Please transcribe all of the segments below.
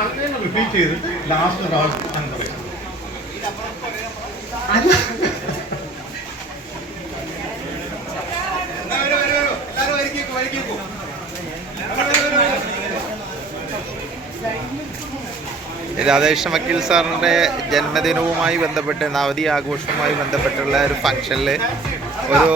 അങ്ങനെ റിപ്പീറ്റ് ചെയ്തിട്ട് ലാസ്റ്റ് ഒരാൾ രാധാകൃഷ്ണ വക്കീൽ സാറിന്റെ ജന്മദിനവുമായി ബന്ധപ്പെട്ട് നവതി ആഘോഷവുമായി ബന്ധപ്പെട്ടുള്ള ഒരു ഫംഗ്ഷനിൽ ഒരു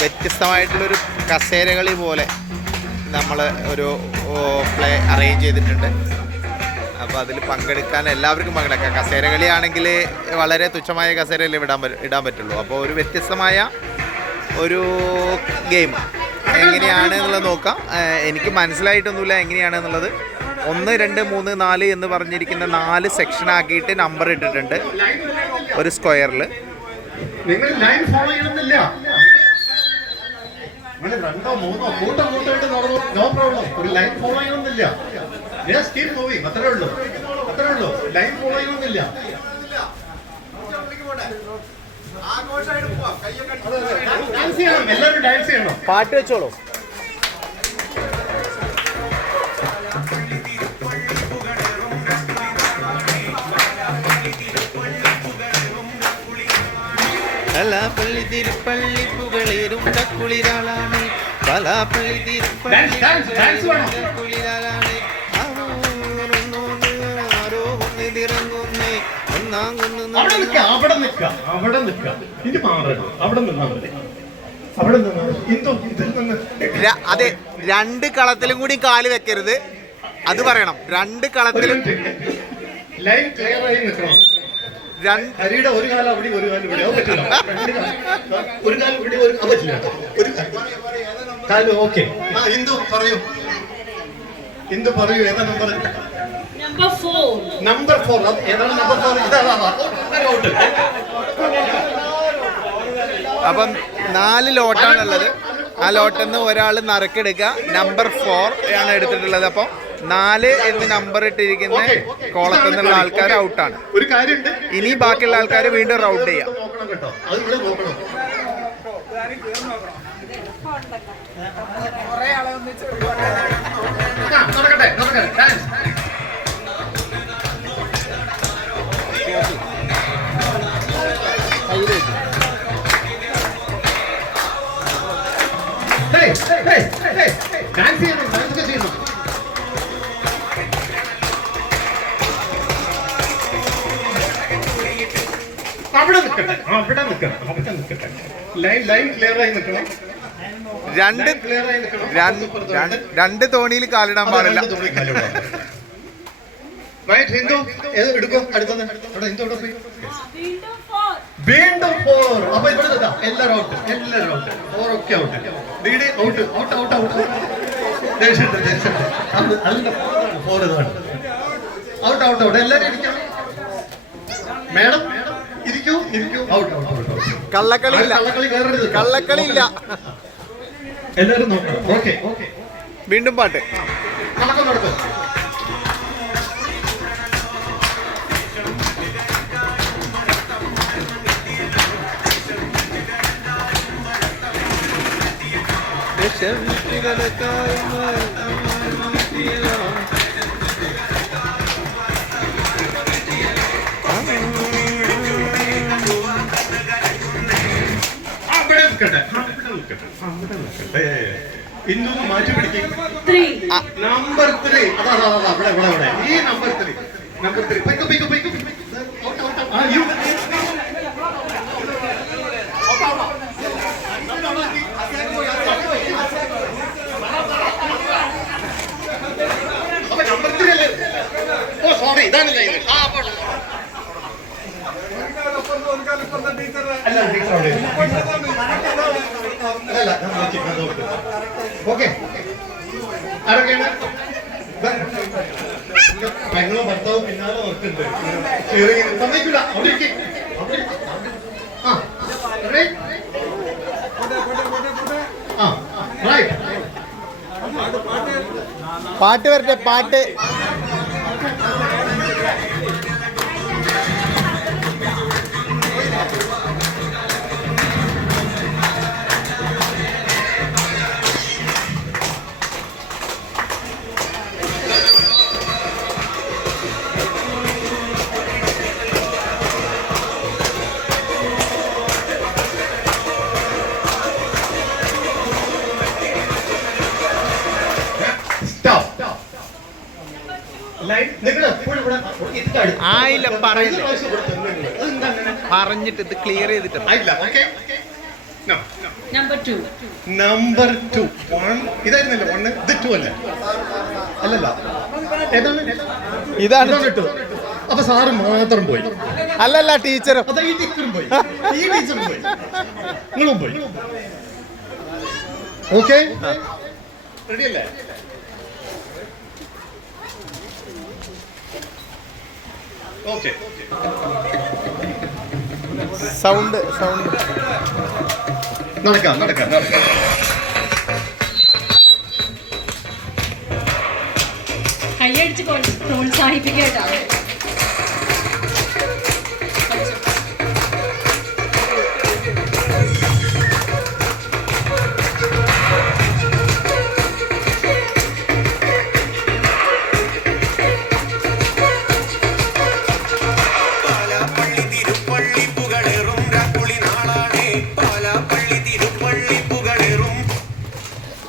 വ്യത്യസ്തമായിട്ടുള്ളൊരു കസേരകളി പോലെ നമ്മൾ ഒരു പ്ലേ അറേഞ്ച് ചെയ്തിട്ടുണ്ട്. അപ്പോൾ അതിൽ പങ്കെടുക്കാൻ എല്ലാവർക്കും പങ്കെടുക്കാം. കസേര കളിയാണെങ്കിൽ വളരെ തുച്ഛമായ കസേരയിൽ ഇടാൻ ഇടാൻ പറ്റുള്ളൂ. അപ്പോൾ ഒരു വ്യത്യസ്തമായ ഒരു ഗെയിം. എങ്ങനെയാണ് എന്നുള്ളത് നോക്കാം എനിക്ക് മനസ്സിലായിട്ടൊന്നുമില്ല എങ്ങനെയാണ് എന്നുള്ളത് ഒന്ന് രണ്ട് മൂന്ന് നാല് എന്ന് പറഞ്ഞിരിക്കുന്ന നാല് സെക്ഷൻ ആക്കിയിട്ട് നമ്പർ ഇട്ടിട്ടുണ്ട്. ഒരു സ്ക്വയറിൽ നിങ്ങൾ ലൈൻ ഫോളോ രണ്ടോ മൂന്നോ നടന്നു നോ പ്രോബ്ലം ഒരു ലൈൻ ഫോളോ ചെയ്യണമെന്നില്ല ജസ്റ്റ് കീപ് മൂവിങ് അത്രേ ഉള്ളൂ. അത്രേ ഉള്ളൂ. ലൈൻ ഫോളോ ചെയ്യണമെന്നില്ല. ഡാൻസ് ചെയ്യണം. എല്ലാവരും ഡാൻസ് ചെയ്യണം. പാട്ട് വെച്ചോളൂ. പള്ളി തിരുപ്പള്ളി പുകളേരും തക്കുളിരാളാണ് പലാപ്പള്ളി തിരുപ്പള്ളി dance, അവിടെ നിൽക്ക അവിടെ നിൽക്കാം അവിടെ നിൽക്ക. ഇത് അവിടെ നിന്നാ മതി അവിടെ നിന്നാ മതി എന്തോ ഇതിൽ നിന്ന്. അതെ രണ്ട് കളത്തിലും കൂടി കാൽ വെക്കരുത്. അത് പറയണം രണ്ട് കളത്തിലും ലൈൻ ക്ലിയർ ആയി നിൽക്കണം. ഹരിയുടെ ഒരു കാലം അവിടെ ഒരു കാലം ഇവിടെ. പറ്റില്ല. രണ്ട് ഒരു കാലം ഇവിടെ ഒരു പറ്റില്ല. ഒരു കാലം. ഓക്കെ. ആ ഇന്ദു പറയൂ. ഇന്ദു പറയൂ? ഏതാ നമ്പർ. നമ്പർ ഫോർ ഏതാണ് നമ്പർ ഫോർ അപ്പം നാല് ലോട്ടാണുള്ളത് ആ ലോട്ടിൽ നിന്ന് ഒരാൾ നറുക്കെടുക്കുക. നമ്പർ ഫോർ ആണ് എടുത്തിട്ടുള്ളത്. അപ്പം നാല് എന്ന് നമ്പർ ഇട്ടിരിക്കുന്ന കോളത്തിൽ നിന്നുള്ള ആൾക്കാർ ഔട്ടാണ് ഒരു കാര്യം ഇനി ബാക്കിയുള്ള ആൾക്കാർ വീണ്ടും റൗണ്ട് ചെയ്യാം നോക്കണം കേട്ടോ അത് ഇവിടെ നോക്കണം ആ, നടക്കട്ടെ നടക്കട്ടെ ഡാൻസ് ഡാൻസ് ചെയ്യണം ഡാൻസ് ചെയ്യണം അവിടെ നിൽക്കട്ടെ. അവിടെ നിൽക്കട്ടെ. അവിടെ നിൽക്കട്ടെ. ലൈൻ ലൈൻ ക്ലിയർ ആയി നിൽക്കണം. രണ്ട് രണ്ട് തോണിയിൽ കാലിടാൻ പാടില്ല. വീണ്ടും ഫോർ അപ്പൊ ഇവിടെ എല്ലാരും ഔട്ട് എല്ലാരും ഔട്ട് ഫോർ ഒക്കെ ഔട്ട് ഡീഡി ഔട്ട് ഔട്ട് ഔട്ട് ഔട്ട് ദേഷ്യമുണ്ട് ദേഷ്യമുണ്ട് അത് ഫോർ ഇതാണ് ഔട്ട് ഔട്ട് ഔട്ട് എല്ലാരും ഇരിക്കാം. മേഡം ഇരിക്കൂ ഇരിക്കൂ. ഔട്ട് ഔട്ട് ഔട്ട് കള്ളക്കളി കള്ളക്കളി കയറരുത്. കള്ളക്കളി ഇല്ല എല്ലാവരും നോക്കണം. ഓക്കെ ഓക്കെ വീണ്ടും പാട്ട്. നടക്കും അവിടെ അവിടെ നിൽക്കട്ടെ. അവിടെ നിൽക്കട്ടെ. ഇന്നൊന്ന് മാറ്റി പിടിക്കും. നമ്പർ ത്രീ അതാ അതാ അതാ ഇവിടെ ഇവിടെ ഇവിടെ ഈ നമ്പർ ത്രീ നമ്പർ ത്രീ പൈക്കോ പൈക്കോ പൈക്കോ ഓ സോറി ഇതാണല്ലേ ഇത്. ആ അല്ല ടീച്ചർ അവിടെ. നോക്കി ഞാൻ നോക്കി ഓക്കെ. ആരൊക്കെയാണ്? പെങ്ങളും ഭർത്താവും പിന്നാലെ ഓർക്കുന്നുണ്ട് സമ്മതിക്കില്ല അവിടെ പാട്ട് വരട്ടെ പാട്ട്. ആയില്ല, പറയില്ല. പറഞ്ഞിട്ട് ഇത് ക്ലിയർ ചെയ്തിട്ട്. നമ്പർ ടു വൺ ഇതായിരുന്നല്ലോ വണ് ഇത് ടു അല്ലേ? അല്ലല്ല. ഏതാണ്? ഇതാണ് ടു അപ്പൊ സാറ് മാത്രം പോയി. അല്ലല്ല ടീച്ചറും അതാ ഈ ടീച്ചറും പോയി. ഈ ടീച്ചറും പോയി. നിങ്ങളും പോയി. Okay ready okay. Sound sound. നടക്കാം നടക്കാം നടക്കാം. കൈയടിച്ച് പ്രോത്സാഹിപ്പിക്കട്ടോ.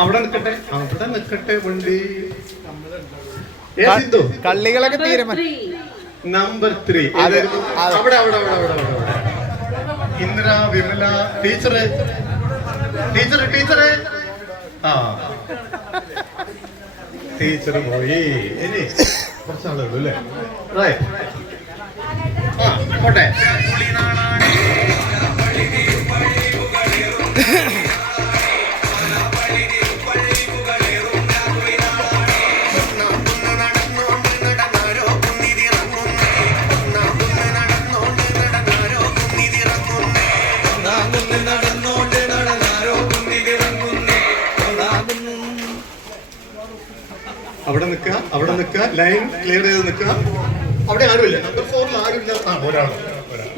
അവിടെ നിൽക്കട്ടെ. അവിടെ നിൽക്കട്ടെ വണ്ടി. ഏ സിന്ധു? കള്ളികളൊക്കെ. നമ്പർ ത്രീ അതെ, അവിടെ അവിടെ അവിടെ അവിടെ അവിടെ അവിടെ. Indira Vimala teacher. Teacher teacher. ആ. ടീച്ചർ പോയി. ഇനി കുറച്ചാളുള്ളൂ അല്ലേ? റൈറ്റ് ആ പോട്ടെ. അവിടെ നിൽക്കുക അവിടെ നിൽക്കുക ലൈൻ ക്ലിയർ ചെയ്ത് നിൽക്കുക. അവിടെ ആരുമില്ല. നമ്പർ ഫോറിൽ ആരുമില്ല ആ. ഒരാൾ ഒരാൾ.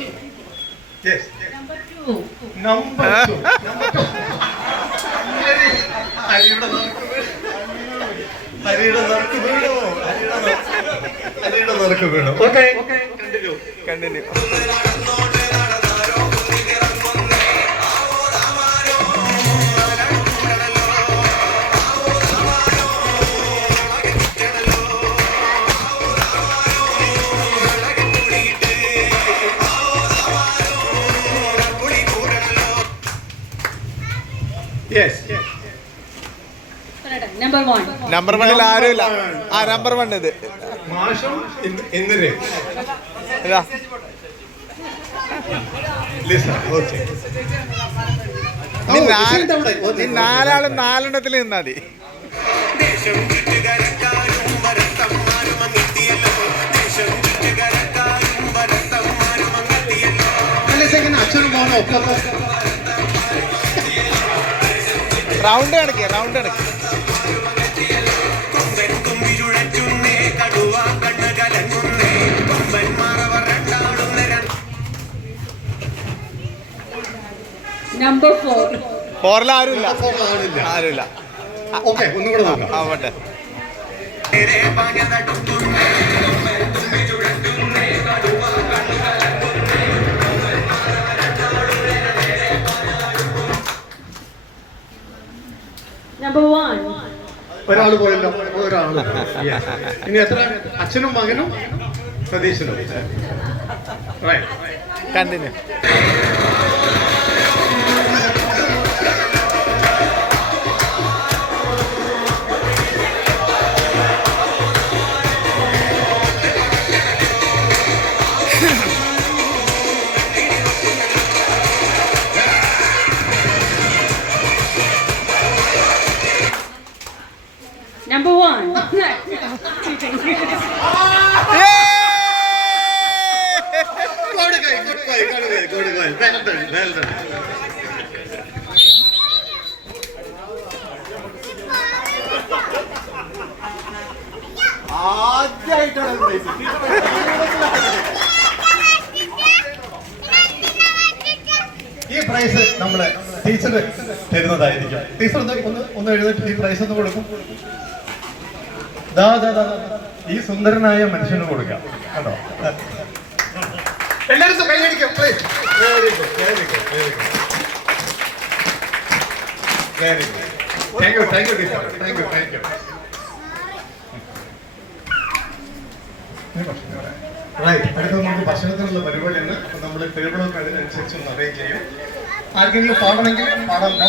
നമ്പർ ഹരിയുടെ നറുക്ക് വീണു. ഹരിയുടെ നറുക്ക് വീണോ. ഹരിയുടെ നറുക്ക് വീണു. ഓക്കെ കണ്ടിന്യൂ കണ്ടിന്യൂ നമ്പർ വണ്ണിൽ ഇല്ല ആ നമ്പർ വൺ ഇത്. മാഷം എന്നിര് ലിസ ഓക്കെ. നീ നാല് നീ നാലാളും നാലെണ്ണത്തിൽ നിന്നാ മതി. അച്ഛനും മോനും റൗണ്ട് കണക്കിയ റൗണ്ട് കണക്ക്. Number ഫോർ ഫോറിൽ ആരുമില്ല. ഇല്ല ആരുമില്ല ഓക്കെ ഒന്നും കൂടെ നോക്കാം. ആവട്ടെ. Number one. ഒരാൾ പോയല്ലോ. ഒരാൾ ഇനി എത്ര? അച്ഛനും മകനും? സതീശനും റൈറ്റ് കണ്ടിന്യൂ ഈ പ്രൈസ് നമ്മളെ ടീച്ചർ തരുന്നതായിരിക്കും. ടീച്ചർ ഒന്ന് ഒന്ന് എഴുതിട്ട് ഈ പ്രൈസ് ഒന്ന് കൊടുക്കും. ദാ ദാ ദാ. ഈ സുന്ദരനായ മനുഷ്യന് കൊടുക്കാം. കേട്ടോ എല്ലാവരും കൈയടിക്കാം please very good very good very good very good thank you thank you teacher thank you thank you ഇനി Right. അടുത്ത നമുക്ക് ഭക്ഷണത്തിനുള്ള പരിപാടിയാണ് നമ്മൾ ടേബിളൊക്കെ അതിനനുസരിച്ച് ഒന്ന് അറേഞ്ച് ചെയ്യും. ആർക്കെങ്കിലും പാടണമെങ്കിൽ പാടാം.